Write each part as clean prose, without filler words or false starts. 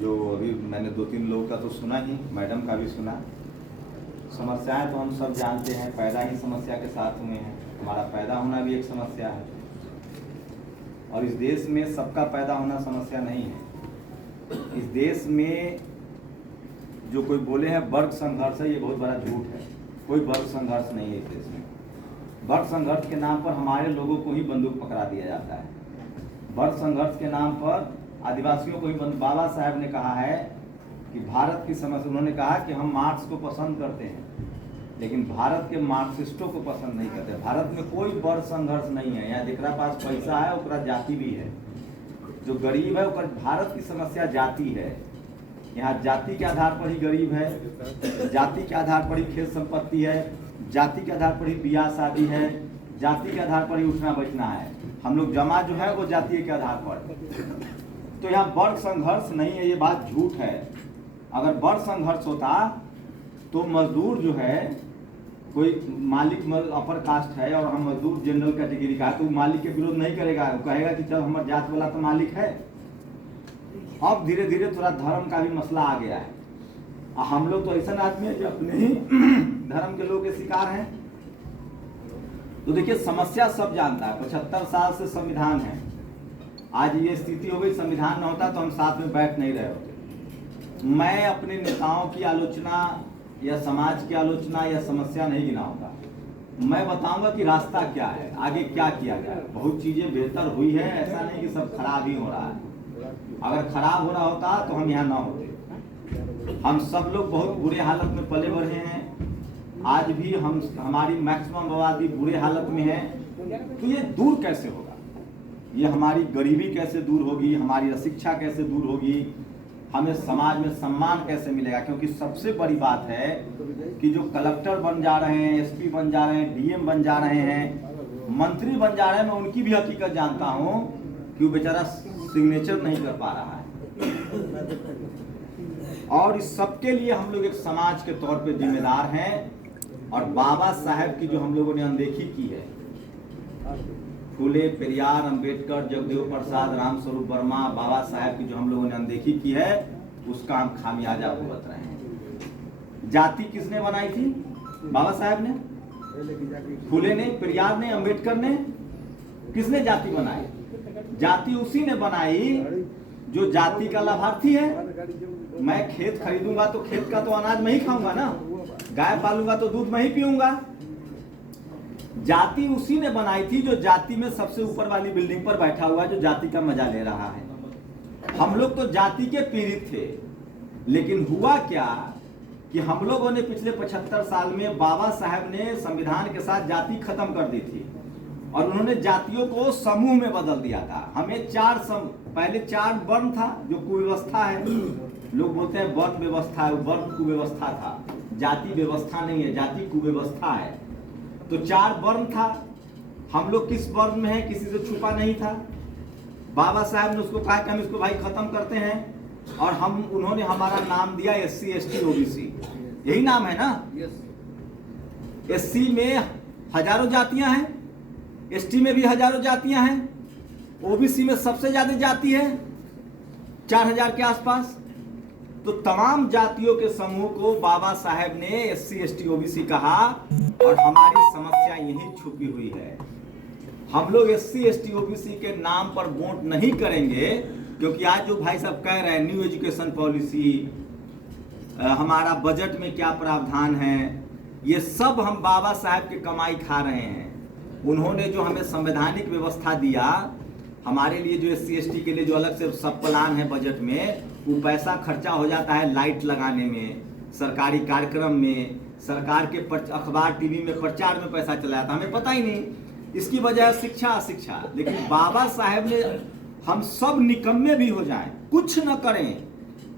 जो अभी मैंने 2-3 लोगों का तो सुना ही, मैडम का भी सुना। समस्याएं तो हम सब जानते हैं, पैदा ही समस्या के साथ हुए हैं, हमारा पैदा होना भी एक समस्या है। और इस देश में सबका पैदा होना समस्या नहीं है। इस देश में जो कोई बोले हैं वर्ग संघर्ष है, ये बहुत बड़ा झूठ है। कोई वर्ग संघर्ष नहीं है इस देश में। वर्ग संघर्ष के नाम पर हमारे लोगों को ही बंदूक पकड़ा दिया जाता है। वर्ग संघर्ष के नाम पर आदिवासियों को ही बाबा साहब ने कहा है कि भारत की समस्या, उन्होंने कहा कि हम मार्क्स को पसंद करते हैं लेकिन भारत के मार्क्सिस्टों को पसंद नहीं करते। भारत में कोई वर्ग संघर्ष नहीं है। यहाँ जिकरा पास पैसा है ओकरा जाति भी है, जो गरीब है ओकर भारत की समस्या जाति है। यहाँ जाति के आधार पर ही गरीब है, जाति के आधार पर ही खेत संपत्ति है, जाति के आधार पर ही बियाह शादी है, जाति के आधार पर ही उठना बैठना है। हम लोग जमा जो है वो जाति के आधार पर। तो यहाँ वर्ग संघर्ष नहीं है, ये बात झूठ है। अगर वर्ग संघर्ष होता तो मजदूर जो है, कोई मालिक अपर कास्ट है और हम मजदूर जनरल कैटेगरी का है, तो मालिक के विरोध नहीं करेगा, वो कहेगा कि चल हमारे जात वाला तो मालिक है। अब धीरे धीरे थोड़ा धर्म का भी मसला आ गया है। हम लोग तो ऐसा आदमी है कि अपने ही धर्म के लोग के शिकार हैं। तो देखिए, समस्या सब जानता है। 75 साल से संविधान है, आज ये स्थिति हो गई, संविधान न होता तो हम साथ में बैठ नहीं रहे होते। मैं अपने नेताओं की आलोचना या समाज की आलोचना या समस्या नहीं गिनाऊंगा। मैं बताऊंगा कि रास्ता क्या है, आगे क्या किया जाए। बहुत चीजें बेहतर हुई है, ऐसा नहीं कि सब खराब ही हो रहा है। अगर खराब हो रहा होता तो हम यहाँ ना होते। हम सब लोग बहुत बुरे हालत में पले बढ़े हैं, आज भी हमारी मैक्सिमम आबादी बुरे हालत में है। तो ये दूर कैसे होगा? ये हमारी गरीबी कैसे दूर होगी, हमारी अशिक्षा कैसे दूर होगी, हमें समाज में सम्मान कैसे मिलेगा? क्योंकि सबसे बड़ी बात है कि जो कलेक्टर बन जा रहे हैं, एसपी बन जा रहे हैं, डीएम बन जा रहे हैं, मंत्री बन जा रहे हैं, मैं उनकी भी हकीकत जानता हूं कि वो बेचारा सिग्नेचर नहीं कर पा रहा है। और इस सबके लिए हम लोग एक समाज के तौर पे जिम्मेदार हैं। और बाबा साहब की जो हम लोगों ने अनदेखी की है, फूले, पेरियार, अंबेडकर, जगदेव प्रसाद, रामस्वरूप वर्मा, बाबा साहब की जो हम लोगों ने अनदेखी की है, उसका हम खामियाजा भुगत रहे हैं। जाति किसने बनाई थी? बाबा साहब ने, फूले ने, पेरियार ने, अंबेडकर ने। किसने जाति बनाई? जाति उसी ने बनाई जो जाति का लाभार्थी है। मैं खेत खरीदूंगा तो खेत का तो अनाज मैं ही खाऊंगा ना, गाय पालूंगा तो दूध मैं ही पीऊंगा। जाति उसी ने बनाई थी जो जाति में सबसे ऊपर वाली बिल्डिंग पर बैठा हुआ है, जो जाति का मजा ले रहा है। हम लोग तो जाति के पीड़ित थे, लेकिन हुआ क्या कि हम लोगों ने पिछले 75 साल में बाबा साहब ने संविधान के साथ जाति खत्म कर दी थी और उन्होंने जातियों को समूह में बदल दिया था। हमें पहले 4 वर्ण था, जो कुव्यवस्था है। लोग बोलते हैं वर्ण व्यवस्था है, वर्ण कुव्यवस्था था। जाति व्यवस्था नहीं है, जाति कुव्यवस्था है। तो 4 वर्ण था। हम लोग किस वर्ण में है, किसी से छुपा नहीं था। बाबा साहब ने उसको कहा कि हम इसको भाई खत्म करते हैं, और उन्होंने हमारा नाम दिया SC ST OBC। यही नाम है ना? SC में हजारों जातियां हैं, ST में भी हजारों जातियां हैं, OBC में सबसे ज्यादा जाति है, 4000 के आसपास। तो तमाम जातियों के समूह को बाबा साहब ने SC ST OBC कहा, और हमारी समस्या यही छुपी हुई है। हम लोग SC ST OBC के नाम पर वोट नहीं करेंगे, क्योंकि आज जो भाई साहब कह रहे हैं न्यू एजुकेशन पॉलिसी, हमारा बजट में क्या प्रावधान है, ये सब हम बाबा साहब की कमाई खा रहे हैं। उन्होंने जो हमें संवैधानिक व्यवस्था दिया, हमारे लिए जो SC ST के लिए जो अलग से सब प्लान है बजट में, वो पैसा खर्चा हो जाता है लाइट लगाने में, सरकारी कार्यक्रम में, सरकार के अखबार टीवी में प्रचार में पैसा चला जाता, हमें पता ही नहीं। इसकी वजह है शिक्षा अशिक्षा। लेकिन बाबा साहब ने हम सब निकम्मे भी हो जाएं, कुछ न करें,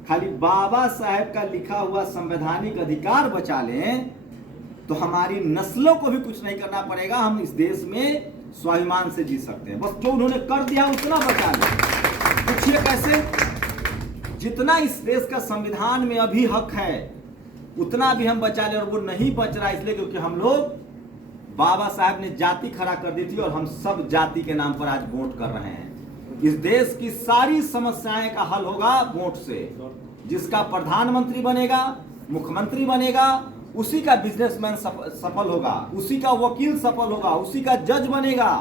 खाली बाबा साहब का लिखा हुआ संवैधानिक अधिकार बचा लें, तो हमारी नस्लों को भी कुछ नहीं करना पड़ेगा। हम इस देश में स्वाभिमान से जी सकते हैं। बस जो उन्होंने कर दिया उतना बचा लें। पूछिए कैसे? जितना इस देश का संविधान में अभी हक है, उतना भी हम बचा ले, और वो नहीं बच रहा इसलिए क्योंकि हम लोग, बाबा साहब ने जाति खड़ा कर दी थी और हम सब जाति के नाम पर आज वोट कर रहे हैं। इस देश की सारी समस्याएं का हल होगा वोट से। जिसका प्रधानमंत्री बनेगा, मुख्यमंत्री बनेगा, उसी का बिजनेसमैन सफल होगा, उसी का वकील सफल होगा, उसी का जज बनेगा,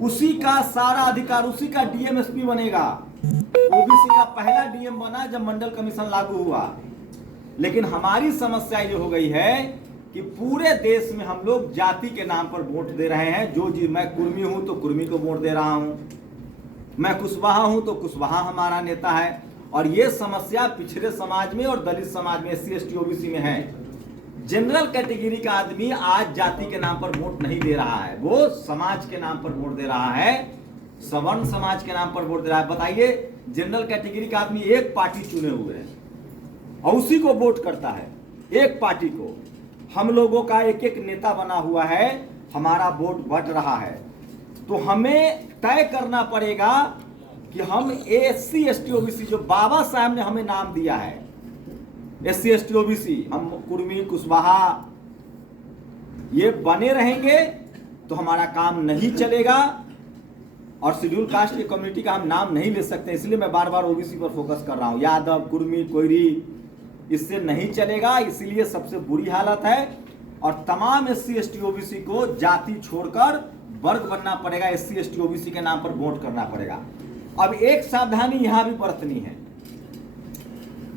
उसी का सारा अधिकार, उसी का डीएम एसपी बनेगा। ओबीसी का पहला डीएम बना जब मंडल कमीशन लागू हुआ। लेकिन हमारी समस्या ये हो गई है कि पूरे देश में हम लोग जाति के नाम पर वोट दे रहे हैं। जो जी मैं कुर्मी हूं तो कुर्मी को वोट दे रहा हूं, मैं कुशवाहा हूं तो कुशवाहा हमारा नेता है। और ये समस्या पिछड़े समाज में और दलित समाज में, एससी एसटी ओबीसी में है। जनरल कैटेगरी का आदमी आज जाति के नाम पर वोट नहीं दे रहा है, वो समाज के नाम पर वोट दे रहा है, सवर्ण समाज के नाम पर वोट दे रहा है। बताइए, जनरल कैटेगरी का आदमी एक पार्टी चुने हुए है और उसी को वोट करता है, एक पार्टी को। हम लोगों का एक एक नेता बना हुआ है, हमारा वोट बट रहा है। तो हमें तय करना पड़ेगा कि हम एससी एसटी ओबीसी, जो बाबा साहब ने हमें नाम दिया है, एससी एसटी ओबीसी, हम कुर्मी कुशवाहा ये बने रहेंगे तो हमारा काम नहीं चलेगा। और शेड्यूल कास्ट की कम्युनिटी का हम नाम नहीं ले सकते, इसलिए मैं बार बार ओबीसी पर फोकस कर रहा हूं। यादव, कुर्मी, कोयरी, इससे नहीं चलेगा। इसलिए सबसे बुरी हालत है और तमाम एससी एसटी ओबीसी को जाति छोड़कर वर्ग बनना पड़ेगा, एससी एसटी ओबीसी के नाम पर वोट करना पड़ेगा। अब एक सावधानी यहां भी बरतनी है।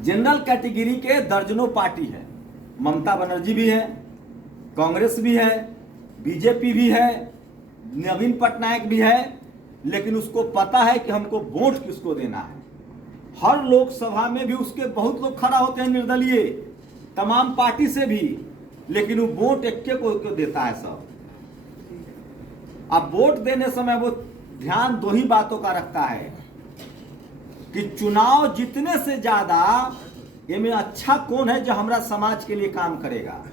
जनरल कैटेगरी के दर्जनों पार्टी है, ममता बनर्जी भी है, कांग्रेस भी है, बीजेपी भी है, नवीन पटनायक भी है। लेकिन उसको पता है कि हमको वोट किसको देना है। हर लोकसभा में भी उसके बहुत लोग खड़ा होते हैं निर्दलीय, तमाम पार्टी से भी, लेकिन वो वोट एक्के को देता है सब। अब वोट देने समय वो ध्यान दो ही बातों का रखता है कि चुनाव जीतने से ज्यादा ये में अच्छा कौन है जो हमारा समाज के लिए काम करेगा।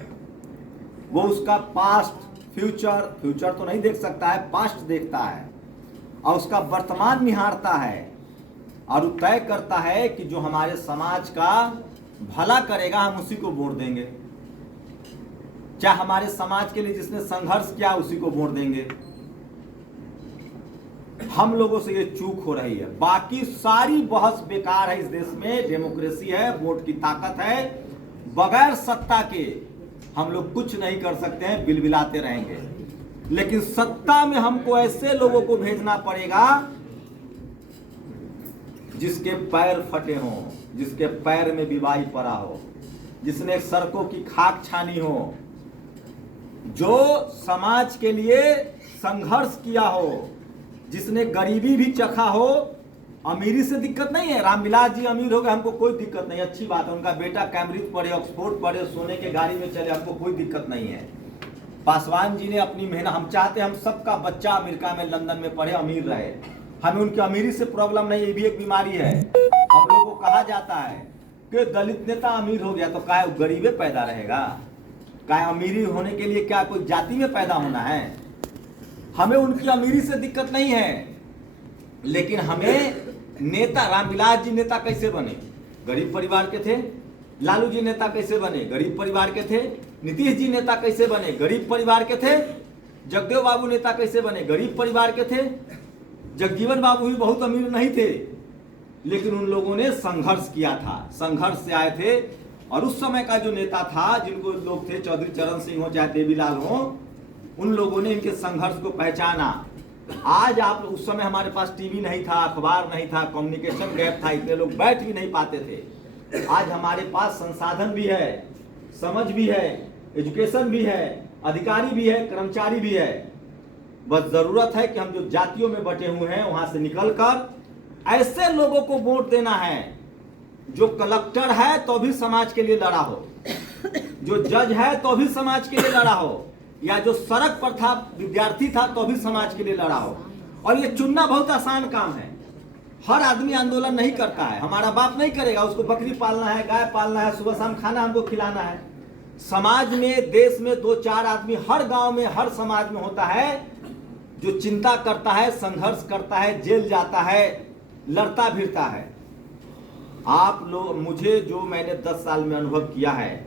वो उसका पास्ट, फ्यूचर तो नहीं देख सकता है, पास्ट देखता है और उसका वर्तमान निहारता है और वो तय करता है कि जो हमारे समाज का भला करेगा हम उसी को वोट देंगे। चाहे हमारे समाज के लिए जिसने संघर्ष किया उसी को वोट देंगे। हम लोगों से ये चूक हो रही है। बाकी सारी बहस बेकार है। इस देश में डेमोक्रेसी है, वोट की ताकत है। बगैर सत्ता के हम लोग कुछ नहीं कर सकते हैं, बिलबिलाते रहेंगे। लेकिन सत्ता में हमको ऐसे लोगों को भेजना पड़ेगा जिसके पैर फटे हों, जिसके पैर में बीमारी पड़ा हो, जिसने सड़कों की खाक छानी हो, जो समाज के लिए संघर्ष किया हो, जिसने गरीबी भी चखा हो। अमीरी से दिक्कत नहीं है, रामविलास जी अमीर हो गए, हमको कोई दिक्कत नहीं, अच्छी बात है। उनका बेटा कैम्ब्रिज पढ़े, ऑक्सफोर्ड पढ़े, सोने के गाड़ी में चले, हमको कोई दिक्कत नहीं है। पासवान जी ने अपनी मेहनत, हम चाहते हैं हम सबका बच्चा अमेरिका में, लंदन में पढ़े, अमीर रहे। हमें उनकी अमीरी से प्रॉब्लम नहीं, ये भी एक बीमारी है। हम लोगों को कहा जाता है कि दलित नेता अमीर हो गया तो क्या गरीबे पैदा रहेगा? क्या अमीरी होने के लिए क्या कोई जाति में पैदा होना है? हमें उनकी अमीरी से दिक्कत नहीं है, लेकिन हमें नेता, रामविलास जी नेता कैसे बने? गरीब परिवार के थे। लालू जी नेता कैसे बने? गरीब परिवार के थे। नीतीश जी नेता कैसे बने? गरीब परिवार के थे। जगदेव बाबू नेता कैसे बने? गरीब परिवार के थे। जगजीवन बाबू भी बहुत अमीर नहीं थे, लेकिन उन लोगों ने संघर्ष किया था, संघर्ष से आए थे। और उस समय का जो नेता था, जिनको लोग थे, चौधरी चरण सिंह हो चाहे देवीलाल हो, उन लोगों ने इनके संघर्ष को पहचाना। आज आप, उस समय हमारे पास टीवी नहीं था, अखबार नहीं था, कम्युनिकेशन गैप था, इतने लोग बैठ भी नहीं पाते थे। आज हमारे पास संसाधन भी है, समझ भी है, एजुकेशन भी है, अधिकारी भी है, कर्मचारी भी है। बस जरूरत है कि हम जो जातियों में बटे हुए हैं वहां से निकलकर ऐसे लोगों को वोट देना है जो कलेक्टर है तो भी समाज के लिए लड़ा हो, जो जज है तो भी समाज के लिए लड़ा हो, या जो सड़क पर था, विद्यार्थी था तो भी समाज के लिए लड़ा हो। और ये चुनना बहुत आसान काम है। हर आदमी आंदोलन नहीं करता है, हमारा बाप नहीं करेगा। उसको बकरी पालना है, गाय पालना है, सुबह शाम खाना हमको खिलाना है। समाज में, देश में 2-4 आदमी हर गांव में, हर समाज में होता है जो चिंता करता है, संघर्ष करता है, जेल जाता है, लड़ता भिड़ता है। आप लोग, मुझे जो मैंने 10 साल में अनुभव किया है,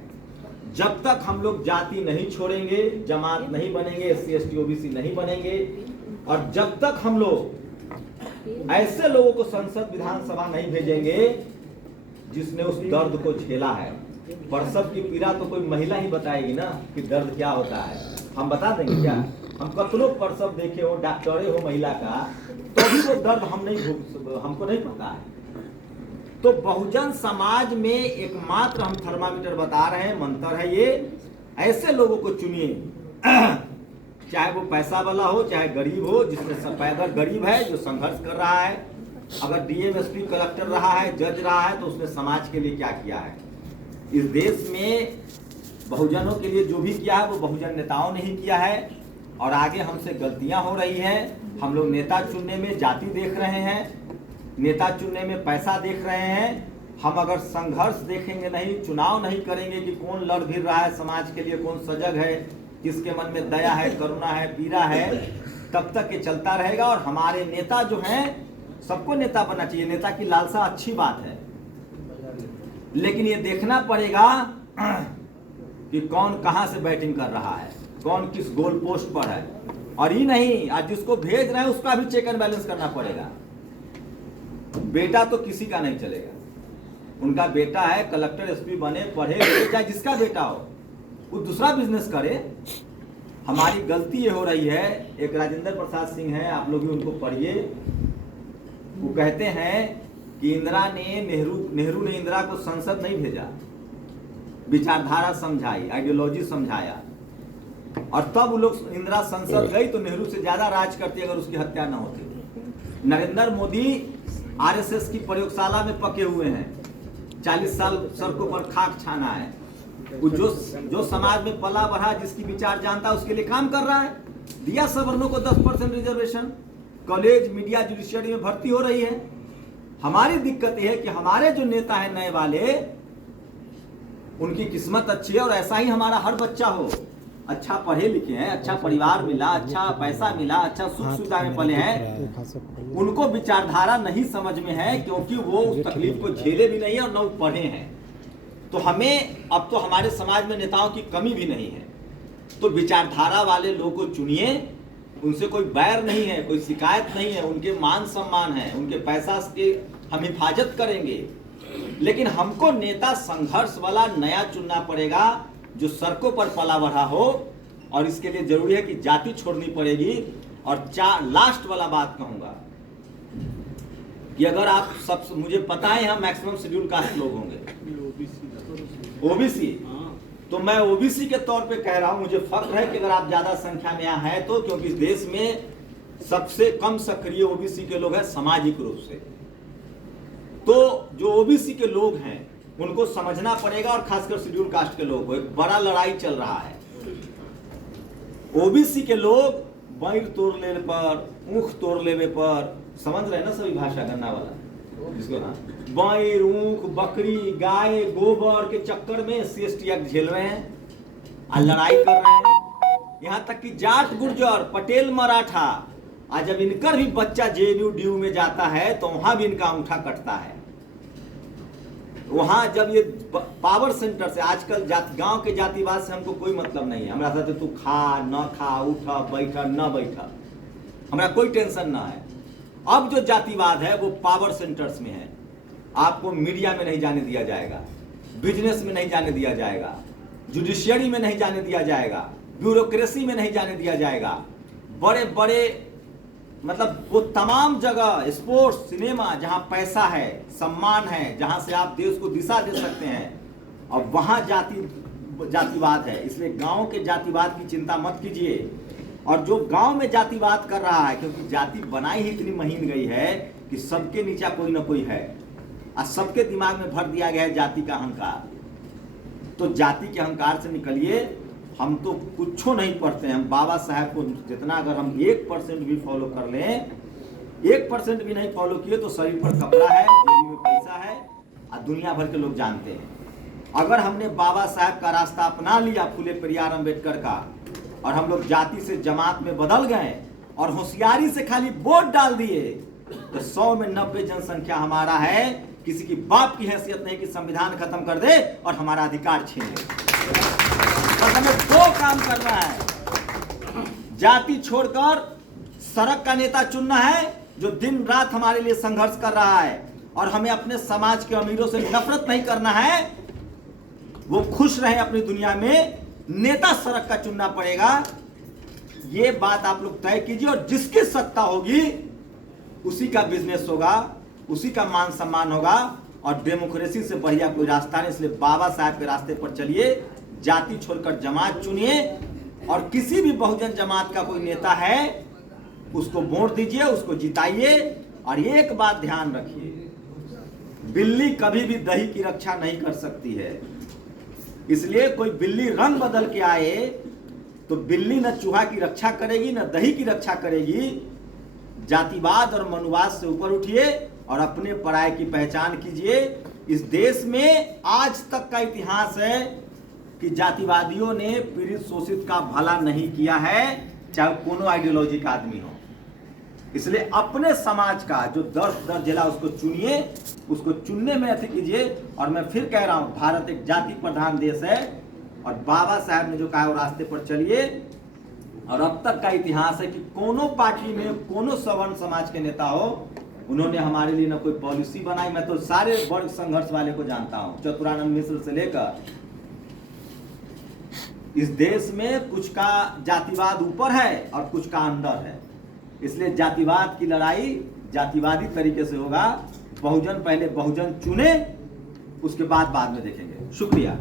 जब तक हम लोग जाति नहीं छोड़ेंगे, जमात नहीं बनेंगे, एससी एसटी ओबीसी नहीं बनेंगे, और जब तक हम लोग ऐसे लोगों को संसद विधानसभा नहीं भेजेंगे जिसने उस दर्द को झेला है। प्रसव की पीड़ा तो कोई महिला ही बताएगी ना कि दर्द क्या होता है, हम बता देंगे क्या? हम कतनो प्रसव देखे हो, डॉक्टरे हो महिला का, तो भी वो दर्द हमको नहीं पता है। तो बहुजन समाज में एकमात्र हम थर्मामीटर बता रहे हैं, मंत्र है ये, ऐसे लोगों को चुनिए, चाहे वो पैसा वाला हो चाहे गरीब हो, जिसने पैदा गरीब है जो संघर्ष कर रहा है, अगर डीएम एसपी कलेक्टर रहा है, जज रहा है, तो उसने समाज के लिए क्या किया है। इस देश में बहुजनों के लिए जो भी किया है वो बहुजन नेताओं ने ही किया है, और आगे हमसे गलतियां हो रही हैं। हम लोग नेता चुनने में जाति देख रहे हैं, नेता चुनने में पैसा देख रहे हैं। हम अगर संघर्ष देखेंगे नहीं, चुनाव नहीं करेंगे कि कौन लड़ भिड़ रहा है समाज के लिए, कौन सजग है, किसके मन में दया है, करुणा है, पीड़ा है, तब तक ये चलता रहेगा। और हमारे नेता जो हैं, सबको नेता बनना चाहिए, नेता की लालसा अच्छी बात है, लेकिन ये देखना पड़ेगा कि कौन कहां से बैटिंग कर रहा है, कौन किस गोल पोस्ट पर है। और ये नहीं, आज जिसको भेज रहे हैं उसका भी चेक एंड बैलेंस करना पड़ेगा। बेटा तो किसी का नहीं चलेगा, उनका बेटा है कलेक्टर एसपी बने, पढ़े, चाहे जिसका बेटा हो, वो दूसरा बिजनेस करे। हमारी गलती ये हो रही है, एक राजेंद्र प्रसाद सिंह है, आप लोग भी उनको पढ़िए, वो कहते हैं कि नेहरू ने इंदिरा को संसद नहीं भेजा, विचारधारा समझाई, आइडियोलॉजी समझाया, और तब वो लोग इंदिरा संसद गई तो नेहरू से ज्यादा राज करती अगर उसकी हत्या न होती। नरेंद्र मोदी आरएसएस की प्रयोगशाला में पके हुए हैं, 40 साल सड़कों पर खाक छाना है। वो जो समाज में पला बढ़ा, जिसकी विचार जानता है, उसके लिए काम कर रहा है। दिया सवर्णों को 10% रिजर्वेशन, कॉलेज, मीडिया, जुडिशियरी में भर्ती हो रही है। हमारी दिक्कत यह है कि हमारे जो नेता है नए वाले, उनकी किस्मत अच्छी है, और ऐसा ही हमारा हर बच्चा हो, अच्छा पढ़े लिखे हैं, अच्छा परिवार मिला, अच्छा पैसा मिला, अच्छा सुख सुविधा में पले हैं, उनको विचारधारा नहीं समझ में है, क्योंकि वो उस तकलीफ को झेले भी नहीं है और न वो पढ़े हैं। तो हमें अब तो हमारे समाज में नेताओं की कमी भी नहीं है, तो विचारधारा वाले लोगों को चुनिए, उनसे कोई बैर नहीं है, कोई शिकायत नहीं है, उनके मान सम्मान है, उनके पैसा के हम हिफाजत करेंगे, लेकिन हमको नेता संघर्ष वाला नया चुनना पड़ेगा, जो सड़कों पर पला बढ़ा हो। और इसके लिए जरूरी है कि जाति छोड़नी पड़ेगी। और लास्ट वाला बात कहूंगा कि अगर आप सब, मुझे पता है यहाँ मैक्सिमम शेड्यूल कास्ट लोग होंगे, ओबीसी, तो मैं ओबीसी के तौर पे कह रहा हूं, मुझे फख्र है कि अगर आप ज्यादा संख्या में यहाँ है तो, क्योंकि इस देश में सबसे कम सक्रिय ओबीसी के लोग हैं सामाजिक रूप से। तो जो ओबीसी के लोग हैं उनको समझना पड़ेगा, और खासकर शेड्यूल कास्ट के लोगों को। एक बड़ा लड़ाई चल रहा है, ओबीसी के लोग बैर तोड़ लेने पर, ऊख तोड़ लेने पर, समझ रहे हैं ना सभी भाषा गन्ना वाला, जिसको ना बैर, ऊख, बकरी, गाय, गोबर के चक्कर में CST एक्ट झेल रहे हैं और लड़ाई कर रहे हैं। यहाँ तक कि जाट, गुर्जर, पटेल, मराठा, आज जब इनकर भी बच्चा JNU DU में जाता है तो वहां भी इनका अंगूठा कटता है। वहां जब ये पावर सेंटर से, आजकल गांव के जातिवाद से हमको कोई मतलब नहीं है, हमारा साथ तू खा न खा, उठा बैठा न बैठा, हमारा कोई टेंशन ना है। अब जो जातिवाद है वो पावर सेंटर्स में है, आपको मीडिया में नहीं जाने दिया जाएगा, बिजनेस में नहीं जाने दिया जाएगा, जुडिशियरी में नहीं जाने दिया जाएगा, ब्यूरोक्रेसी में नहीं जाने दिया जाएगा, बड़े बड़े मतलब वो तमाम जगह, स्पोर्ट्स, सिनेमा, जहां पैसा है, सम्मान है, जहां से आप देश को दिशा दे सकते हैं, और वहां जातिवाद है। इसलिए गांव के जातिवाद की चिंता मत कीजिए। और जो गांव में जातिवाद कर रहा है, क्योंकि जाति बनाई ही इतनी महीन गई है कि सबके नीचा कोई ना कोई है, और सबके दिमाग में भर दिया गया है जाति का अहंकार। तो जाति के अहंकार से निकलिए। हम तो कुछ नहीं पढ़ते हैं, हम बाबा साहब को जितना अगर हम 1% भी फॉलो कर लें, 1% भी नहीं फॉलो किए तो शरीर पर कपड़ा है, जेबी में पैसा है, और दुनिया भर के लोग जानते हैं। अगर हमने बाबा साहब का रास्ता अपना लिया, फूले पेरियार अम्बेडकर का, और हम लोग जाति से जमात में बदल गए और होशियारी से खाली वोट डाल दिए, तो 100 में 90 जनसंख्या हमारा है। किसी की बाप की हैसियत नहीं कि संविधान खत्म कर दे और हमारा अधिकार छीन ले। बस हमें 2 काम करना है, जाति छोड़कर सड़क का नेता चुनना है जो दिन रात हमारे लिए संघर्ष कर रहा है, और हमें अपने समाज के अमीरों से नफरत नहीं करना है, वो खुश रहे अपनी दुनिया में, नेता सड़क का चुनना पड़ेगा। ये बात आप लोग तय कीजिए, और जिसकी सत्ता होगी उसी का बिजनेस होगा, उसी का मान सम्मान होगा, और डेमोक्रेसी से बढ़िया कोई रास्ता नहीं। इसलिए बाबा साहब के रास्ते पर चलिए, जाति छोड़कर जमात चुनिए, और किसी भी बहुजन जमात का कोई नेता है उसको वोट दीजिए, उसको जिताइए। और एक बात ध्यान रखिए, बिल्ली कभी भी दही की रक्षा नहीं कर सकती है। इसलिए कोई बिल्ली रंग बदल के आए तो बिल्ली न चूहा की रक्षा करेगी न दही की रक्षा करेगी। जातिवाद और मनुवाद से ऊपर उठिए और अपने पराये की पहचान कीजिए। इस देश में आज तक का इतिहास है कि जातिवादियों ने पीड़ित शोषित का भला नहीं किया है, चाहे कोनो आइडियोलॉजी का आदमी हो। इसलिए अपने समाज का जो दर्द जिला उसको चुनिए, उसको चुनने में अति कीजिए। और मैं फिर कह रहा हूं, भारत एक जाति प्रधान देश है, और बाबा साहब ने जो कहा वो रास्ते पर चलिए। और अब तक का इतिहास है कि कोनो पार्टी में कोनो सवर्ण समाज के नेता हो, उन्होंने हमारे लिए ना कोई पॉलिसी बनाई। मैं तो सारे वर्ग संघर्ष वाले को जानता हूं, चतुरानंद मिश्र से लेकर। इस देश में कुछ का जातिवाद ऊपर है और कुछ का अंदर है। इसलिए जातिवाद की लड़ाई जातिवादी तरीके से होगा। बहुजन पहले बहुजन चुने, उसके बाद में देखेंगे। शुक्रिया।